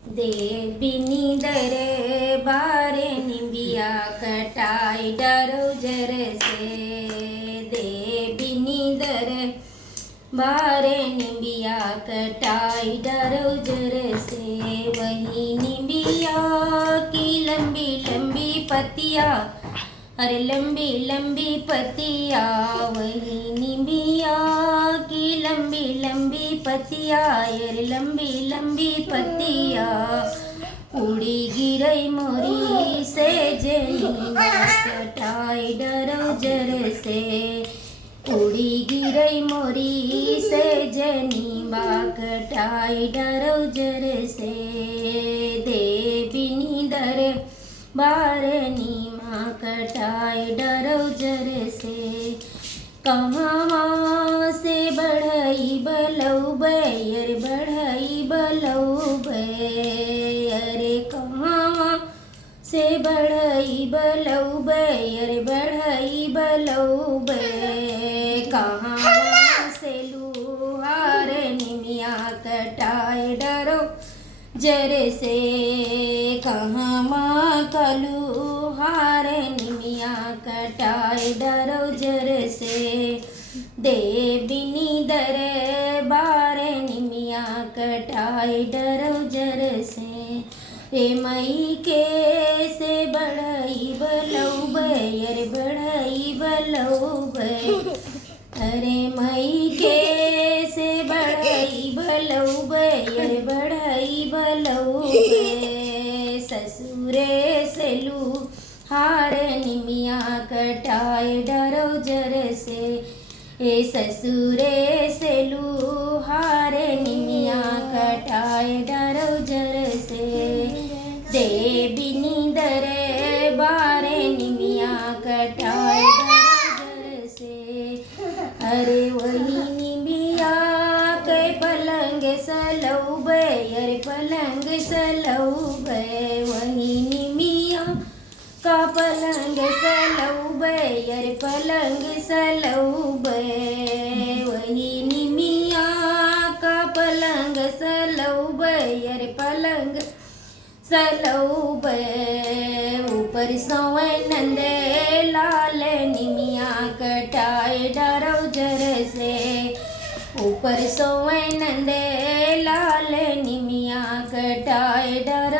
देवीनी दरबारे निंबिया कटाई डरो जर से। देवीनी दरबारे निंबिया कटाई डरो जर से। वही निंबिया की लंबी लंबी पत्तियाँ, अरे लंबी लंबी पत्तियाँ, वही निंबिया की लंबी लंबी पत्तियाँ, अरे लंबी लंबी पत्तियाँ। उड़ी गिरई मोरी से जनी कटाई डरो जर से। उड़ी गिरई मोरी से जनी कटाई डरो जर से। देवीनी दरबारनी माँ कटाई डरो जर से। कहाँ से बढ़ई बलऊ बैर बढ़ई बलऊ बैर, कहाँ से बढ़ई बलऊ बैर बढ़ई बलऊ बैर। कहाँ से लुहार निमिया कटाई डरो जर से। कहाँ माँ कलुहार निमिया कटाई डरो जर से। देवीनी दरबार निमिया कटाई डरो जर से। रे मई के से बढ़ई बलऊ बैर बढ़ई बलऊ बैर, अरे मई के से बढ़ई बलऊ बैर बढ़ई बलऊ बैर। ससुरे से लुहार निमिया कटाई डरो जर से। ए ससुरे से लुहार निमिया कटाई डरो जर से। देवीनी दरबार निमिया कटाई डरो जर से। अरे वही निमिया के पलंग सलऊ बैर पलंग सलऊ बैर। वही निमिया का पलंग सलऊ बैर पलंग सलऊ बैर। वही निमिया का पलंग सलऊ बैर पलंग सलऊ बैर। ऊपर सोए नंदे लाल निमिया कटाई डरो जर से। ऊपर सोए नंदे लाल निमिया कटाई डरो